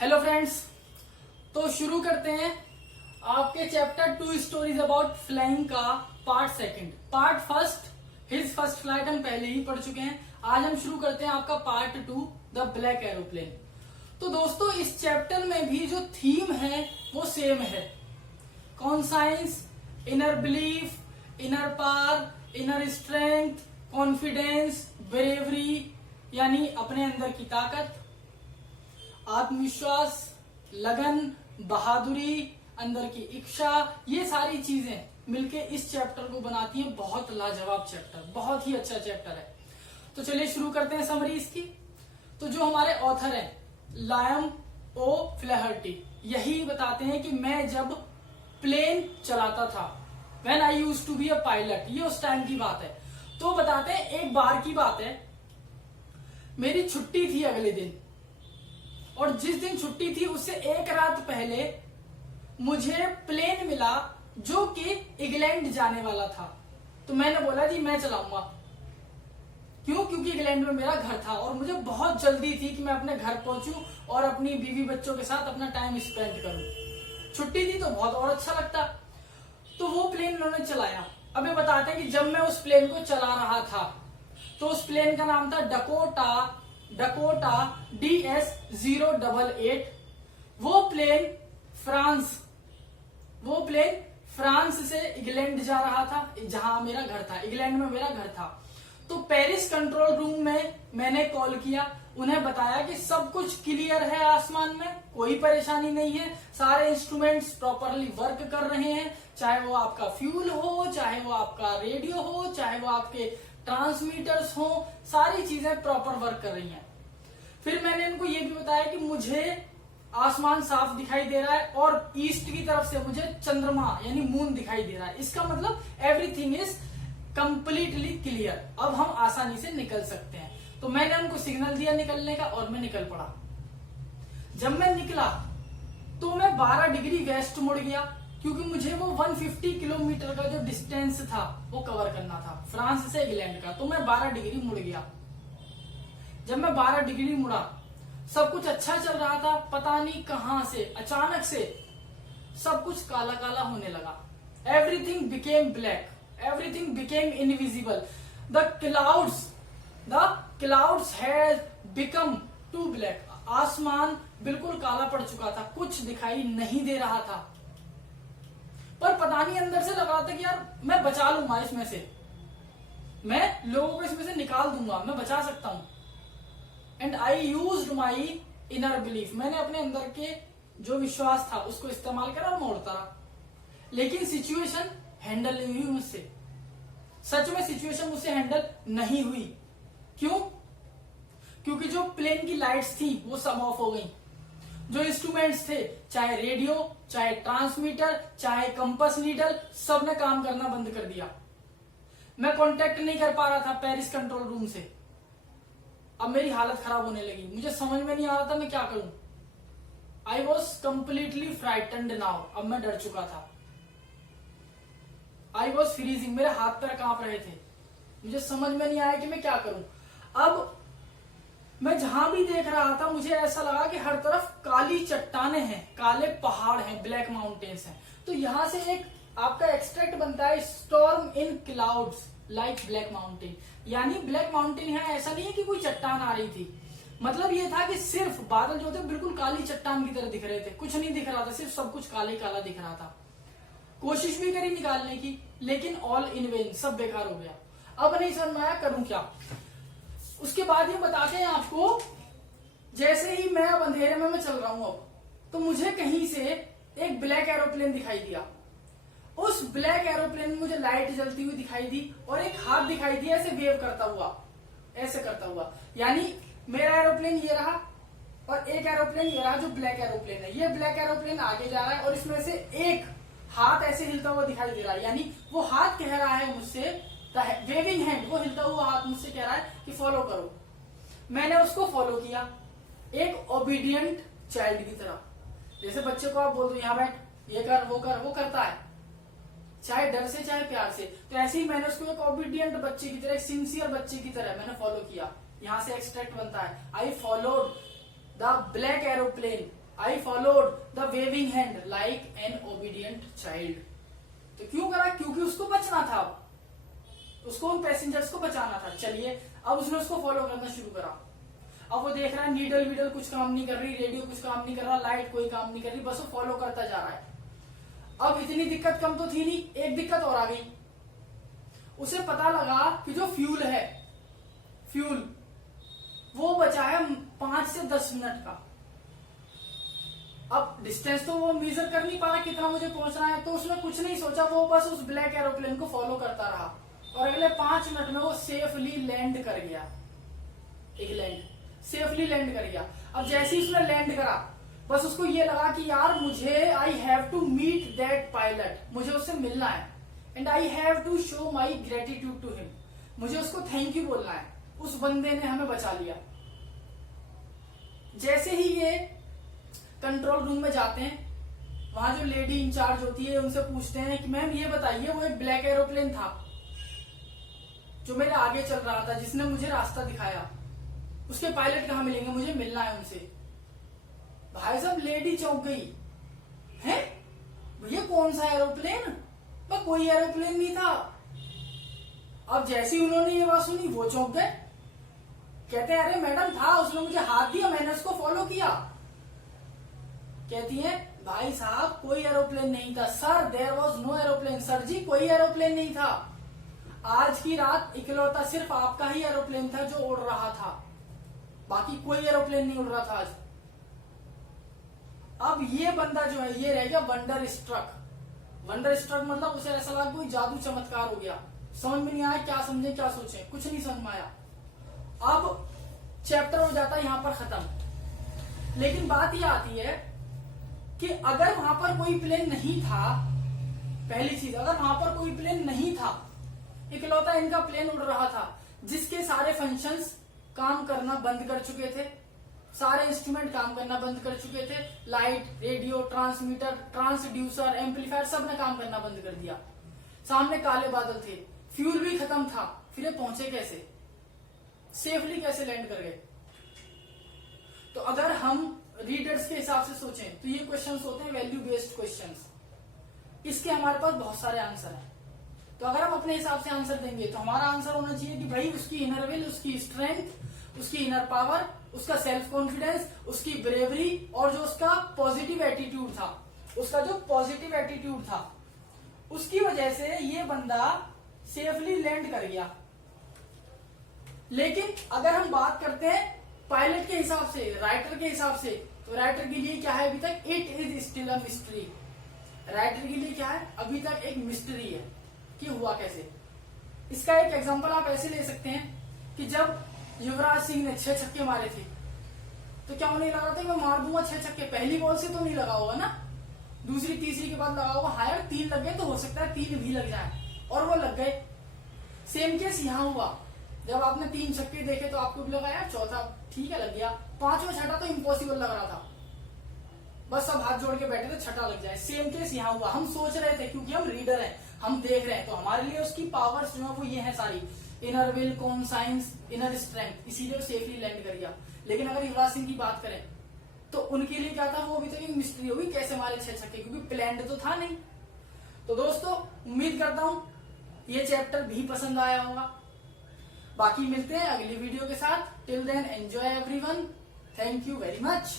Hello friends, तो शुरू करते हैं आपके चैप्टर 2 स्टोरीज अबाउट फ्लाइंग का part second. Part first his first flight हम पहले ही पढ़ चुके हैं। आज हम शुरू करते हैं आपका पार्ट 2 द ब्लैक एरोप्लेन। तो दोस्तों इस चैप्टर में भी जो थीम है वो सेम है। Conscience, inner belief, inner power, inner strength, confidence, bravery यानी अपने अंदर की ताकत, आत्मविश्वास, लगन, बहादुरी, अंदर की इच्छा, ये सारी चीजें मिलके इस चैप्टर को बनाती है बहुत लाजवाब चैप्टर, बहुत ही अच्छा चैप्टर है। तो चलिए शुरू करते हैं समरी इसकी। तो जो हमारे ऑथर हैं लायम ओ फ्लैहर्टी, यही बताते हैं कि मैं जब प्लेन चलाता था, when I used to be a pilot, ये उस टाइम की बात है। तो बताते हैं एक बार की बात है, मेरी छुट्टी थी अगले दिन, और जिस दिन छुट्टी थी उससे एक रात पहले मुझे प्लेन मिला जो कि इंग्लैंड जाने वाला था। तो मैंने बोला जी मैं चलाऊंगा। क्यों? क्योंकि इंग्लैंड में मेरा घर था और मुझे बहुत जल्दी थी कि मैं अपने घर पहुंचूं और अपनी बीवी बच्चों के साथ अपना टाइम स्पेंड करूं। छुट्टी थी तो बहुत और अच्छा लगता। तो वो प्लेन उन्होंने चलाया। अब ये बताते हैं कि जब मैं उस प्लेन को चला रहा था तो उस प्लेन का नाम था डकोटा DS-088। वो प्लेन फ्रांस से इंग्लैंड जा रहा था, जहां मेरा घर था, इंग्लैंड में मेरा घर था। तो पेरिस कंट्रोल रूम में मैंने कॉल किया, उन्हें बताया कि सब कुछ क्लियर है, आसमान में कोई परेशानी नहीं है, सारे इंस्ट्रूमेंट्स प्रॉपरली वर्क कर रहे हैं, चाहे वो आपका फ्यूल हो, चाहे वो आपका रेडियो हो, चाहे वो आपके ट्रांसमीटर्स हो, सारी चीजें प्रॉपर वर्क कर रही हैं। फिर मैंने इनको ये भी बताया कि मुझे आसमान साफ दिखाई दे रहा है और ईस्ट की तरफ से मुझे चंद्रमा यानी मून दिखाई दे रहा है। इसका मतलब एवरीथिंग इज कंप्लीटली क्लियर, अब हम आसानी से निकल सकते हैं। तो मैंने उनको सिग्नल दिया निकलने का और मैं निकल पड़ा। जब मैं निकला तो मैं 12 डिग्री वेस्ट मुड़ गया, क्योंकि मुझे वो 150 किलोमीटर का जो डिस्टेंस था वो कवर करना था फ्रांस से इंग्लैंड का। तो मैं 12 डिग्री मुड़ गया। जब मैं 12 डिग्री मुड़ा, सब कुछ अच्छा चल रहा था, पता नहीं कहां से अचानक से सब कुछ काला काला होने लगा। Everything became black, everything became invisible, the clouds had become to black. आसमान बिल्कुल काला पड़ चुका था, कुछ दिखाई नहीं दे रहा था। पर पता नहीं अंदर से लग रहा था कि यार मैं बचा लूंगा इसमें से, मैं लोगों को इसमें से निकाल दूंगा, मैं बचा सकता हूं। And I used my inner belief, मैंने अपने अंदर के जो विश्वास था उसको इस्तेमाल करा और मैं उड़ता रहा। लेकिन सिचुएशन हैंडल नहीं हुई मुझसे, सच में सिचुएशन मुझसे हैंडल नहीं हुई। क्यों? क्योंकि जो प्लेन की लाइट्स थी वो सब ऑफ हो गई, जो इंस्ट्रूमेंट्स थे, चाहे रेडियो, चाहे ट्रांसमीटर, चाहे कंपास नीडल, सब ने काम करना बंद कर दिया। मैं कांटेक्ट नहीं कर पा रहा था पेरिस कंट्रोल रूम से। अब मेरी हालत खराब होने लगी, मुझे समझ में नहीं आ रहा था मैं क्या करूं। I was completely frightened now, अब मैं डर चुका था। आई वॉज फ्रीजिंग, मेरे हाथ पैर कांप रहे थे, मुझे समझ में नहीं आया कि मैं क्या करूं। अब मैं जहां भी देख रहा था मुझे ऐसा लगा कि हर तरफ काली चट्टाने हैं, काले पहाड़ हैं, ब्लैक माउंटेन्स हैं। तो यहां से एक आपका एक्सट्रैक्ट बनता है, स्टॉर्म इन क्लाउड्स लाइक ब्लैक माउंटेन। यानी ब्लैक माउंटेन यहाँ ऐसा नहीं है कि कोई चट्टान आ रही थी, मतलब ये था कि सिर्फ बादल जो थे बिल्कुल काली चट्टान की तरह दिख रहे थे, कुछ नहीं दिख रहा था, सिर्फ सब कुछ काले काला दिख रहा था। कोशिश भी करी निकालने की, लेकिन ऑल इन वेन, सब बेकार हो गया। अब नहीं समझ में आया करूं क्या। उसके बाद ये बताते हैं आपको, जैसे ही मैं अब अंधेरे में मैं चल रहा हूं अब, तो मुझे कहीं से एक ब्लैक एरोप्लेन दिखाई दिया। उस ब्लैक एरोप्लेन में मुझे लाइट जलती हुई दिखाई दी और एक हाथ दिखाई दिया ऐसे वेव करता हुआ, ऐसे करता हुआ। यानी मेरा एरोप्लेन ये रहा और एक एरोप्लेन ये रहा जो ब्लैक एरोप्लेन है। ये ब्लैक एरोप्लेन आगे जा रहा है और इसमें से एक हाथ ऐसे हिलता हुआ दिखाई दे रहा है। यानी वो हाथ कह रहा है मुझसे, वेविंग हैंड, वो हिलता हुआ हाथ मुझसे कह रहा है कि फॉलो करो। मैंने उसको फॉलो किया एक ओबीडियंट चाइल्ड की तरह। जैसे बच्चे को आप बोल दो यहाँ बैठ, ये कर, वो करता है, चाहे डर से चाहे प्यार से। तो ऐसे ही मैंने उसको एक ओबीडियंट बच्चे की तरह, एक सिंसियर बच्चे की तरह मैंने फॉलो किया। यहां से एक्सट्रैक्ट बनता है, I followed the black aeroplane I followed the waving hand like an obedient child. तो क्यों करा? क्योंकि उसको बचना था, उसको उन पैसेंजर्स को बचाना था। चलिए अब उसने उसको फॉलो करना शुरू करा। अब वो देख रहा है नीडल वीडल कुछ काम नहीं कर रही, रेडियो कुछ काम नहीं कर रहा, लाइट कोई काम नहीं कर रही, बस वो फॉलो करता जा रहा है। अब इतनी दिक्कत कम तो थी नहीं, एक दिक्कत और आ गई। उसे पता लगा कि जो फ्यूल है, फ्यूल वो बचा है 5 से 10 मिनट का। अब डिस्टेंस तो वो मेजर कर नहीं पा रहा कितना मुझे पहुंचना है, तो उसने कुछ नहीं सोचा, वो बस उस ब्लैक एरोप्लेन को फॉलो करता रहा और अगले 5 मिनट में वो सेफली लैंड कर गया। इंग्लैंड सेफली लैंड कर गया। अब जैसे ही उसने लैंड करा, बस उसको ये लगा कि यार मुझे I have to meet that pilot, मुझे उससे मिलना है, and I have to show my gratitude to him, मुझे उसको थैंक यू बोलना है, उस बंदे ने हमें बचा लिया। जैसे ही ये कंट्रोल रूम में जाते हैं, वहां जो लेडी इंचार्ज होती है उनसे पूछते हैं कि मैम ये बताइए, वो एक ब्लैक एरोप्लेन था जो मेरे आगे चल रहा था, जिसने मुझे रास्ता दिखाया, उसके पायलट कहाँ मिलेंगे, मुझे मिलना है उनसे। भाई साहब लेडी चौंक गई, है भैया कौन सा एरोप्लेन? कोई एरोप्लेन नहीं था। अब जैसे ही उन्होंने ये बात सुनी वो चौंक गए, कहते हैं अरे मैडम था, उसने मुझे हाथ दिया, मैंने उसको फॉलो किया। कहती है भाई साहब कोई एरोप्लेन नहीं था। Sir there was no aeroplane. Sir जी कोई एरोप्लेन नहीं था, आज की रात इकलौता सिर्फ आपका ही एरोप्लेन था जो उड़ रहा था, बाकी कोई एरोप्लेन नहीं उड़ रहा था आज। अब ये बंदा जो है ये रह गया वंडर स्ट्रक। वंडर स्ट्रक मतलब उसे ऐसा लगा कोई जादू चमत्कार हो गया, समझ में नहीं आया क्या समझे क्या सोचे, कुछ नहीं समझ में आया। अब चैप्टर हो जाता है यहां पर खत्म। लेकिन बात यह आती है कि अगर वहां पर कोई प्लेन नहीं था, पहली चीज अगर वहां पर कोई प्लेन नहीं था, इकलौता इनका प्लेन उड़ रहा था जिसके सारे फंक्शंस काम करना बंद कर चुके थे, सारे इंस्ट्रूमेंट काम करना बंद कर चुके थे, light, radio, transmitter, transducer, amplifier सब ने काम करना बंद कर दिया, सामने काले बादल थे, फ्यूल भी खत्म था, फिर ये पहुंचे कैसे, सेफली कैसे लैंड कर गए? तो अगर हम रीडर्स के हिसाब से सोचें तो ये क्वेश्चंस होते हैं वैल्यू बेस्ड क्वेश्चंस। इसके हमारे पास बहुत सारे आंसर हैं, तो अगर हम अपने हिसाब से आंसर देंगे तो हमारा आंसर होना चाहिए कि भाई उसकी इनर विल, उसकी स्ट्रेंथ, उसकी इनर पावर, उसका सेल्फ कॉन्फिडेंस, उसकी ब्रेवरी और जो उसका पॉजिटिव एटीट्यूड था, उसका जो पॉजिटिव एटीट्यूड था उसकी वजह से ये बंदा सेफली लैंड कर गया। लेकिन अगर हम बात करते हैं पायलट के हिसाब से, राइटर के हिसाब से, तो राइटर के लिए क्या है अभी तक? It is still a mystery. Writer के लिए क्या है? अभी तक एक मिस्ट्री है कि हुआ कैसे। इसका एक एग्जांपल आप ऐसे ले सकते हैं कि जब युवराज सिंह ने 6 छक्के मारे थे तो क्या उन्हें लगा था मैं मार दूंगा 6 छक्के? पहली बॉल से तो नहीं लगा होगा ना, दूसरी तीसरी के बाद लगा होगा। हायर 3 लग गए तो हो सकता है 3 भी लग जाए, और वो लग गए। सेम केस यहां हुआ, जब आपने 3 छक्के देखे तो आपको भी लगा यार चौथा ठीक है लग गया, 5वां छठा तो इम्पॉसिबल लग रहा था, बस सब हाथ जोड़ के बैठे थे छठा लग जाए। सेम केस यहाँ हुआ, हम सोच रहे थे क्योंकि हम रीडर हैं, हम देख रहे हैं, तो हमारे लिए उसकी पावर्स जो है वो ये है सारी, inner will, conscience, inner strength, इसीलिए वो सेफली लैंड कर गया। लेकिन अगर युवराज सिंह की बात करें तो उनके लिए क्या था, वो अभी तक एक मिस्ट्री होगी, कैसे मारे 6 छक्के, क्योंकि प्लान्ड तो था नहीं। तो दोस्तों उम्मीद करता हूं ये चैप्टर भी पसंद आया होगा। बाकी मिलते हैं अगली वीडियो के साथ। Till then enjoy everyone, thank you very much.